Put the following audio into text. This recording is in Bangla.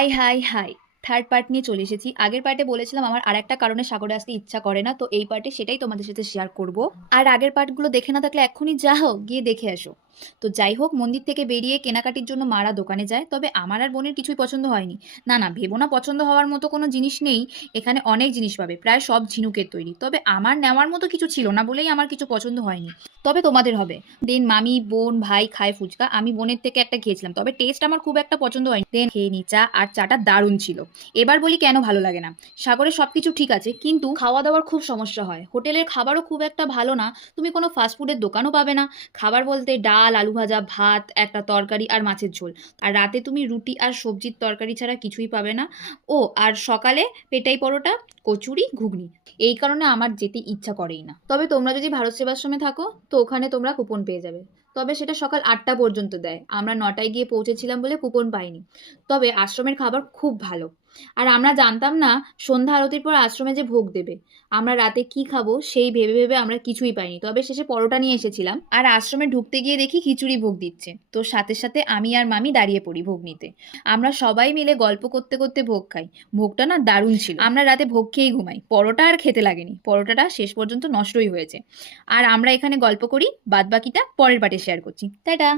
High high high third part নিয়ে চলে এসেছি। আগের পার্টে বলেছিলাম আমার আরেকটা কারণে সাগরে আসতে ইচ্ছা করে না, তো এই পার্টে সেটাই তোমাদের সাথে শেয়ার করব। আর আগের পার্টগুলো দেখে না থাকলে এক্ষুনি যাও গিয়ে দেখে আসো। তো যাই হোক, মন্দির থেকে বেরিয়ে কেনাকাটির জন্য মারা দোকানে যায়, তবে আমার আর বোনের কিছুই পছন্দ হয়নি। না না, ভেবো না পছন্দ হওয়ার মতো কোনো জিনিস নেই। এখানে অনেক জিনিস পাবে, প্রায় সব ঝিনুকের তৈরি, তবে আমার নেওয়ার মতো কিছু ছিল না বলেই আমার কিছু পছন্দ হয়নি। তবে তোমাদের হবে। দেন মামি বোন ভাই খায় ফুচকা, আমি বোনের থেকে একটা খেয়েছিলাম, তবে টেস্ট আমার খুব একটা পছন্দ হয়নি। দেন খেয়ে নি চা, আর চাটা দারুণ ছিল। এবার বলি কেন ভালো লাগে না। সাগরে সবকিছু ঠিক আছে, কিন্তু খাওয়া দাওয়ার খুব সমস্যা হয়। হোটেলের খাবারও খুব একটা ভালো না, তুমি কোনো ফাস্টফুডের দোকানও পাবে না। খাবার বলতে ডাল আলু ভাজা ভাত একটা তরকারি আর মাছের ঝোল। আর রাতে তুমি রুটি আর সবজির তরকারি ছাড়া কিছুই পাবে না। ও আর সকালে পেটাই পরোটা কচুরি ঘুগনি। এই কারণে আমার যেতে ইচ্ছা করেই না। তবে তোমরা যদি ভারত সেবাশ্রমে থাকো তো ওখানে তোমরা কুপন পেয়ে যাবে। তবে সেটা সকাল 8টা পর্যন্ত দেয়, আমরা 9টায় গিয়ে পৌঁছেছিলাম বলে কুপন পাইনি। তবে আশ্রমের খাবার খুব ভালো। আর আমরা জানতাম না সন্ধ্যা আরতির পর আশ্রমে যে ভোগ দেবে। আমরা রাতে কি খাবো সেই ভেবে ভেবে আমরা কিছুই পাইনি, তবে শেষে পরোটা নিয়ে এসেছিলাম। আর আশ্রমে ঢুকতে গিয়ে দেখি খিচুড়ি ভোগ দিচ্ছে, তো সাথে সাথে আমি আর মামি দাঁড়িয়ে পড়ি ভোগ নিতে। আমরা সবাই মিলে গল্প করতে করতে ভোগ খাই। ভোগটা না দারুণ ছিল। আমরা রাতে ভোগ খেয়েই ঘুমাই, পরোটা আর খেতে লাগেনি, পরোটাটা শেষ পর্যন্ত নষ্টই হয়েছে। আর আমরা এখানে গল্প করি, বাদবাকিটা পরের পার্টে শেয়ার করছি। টাটা।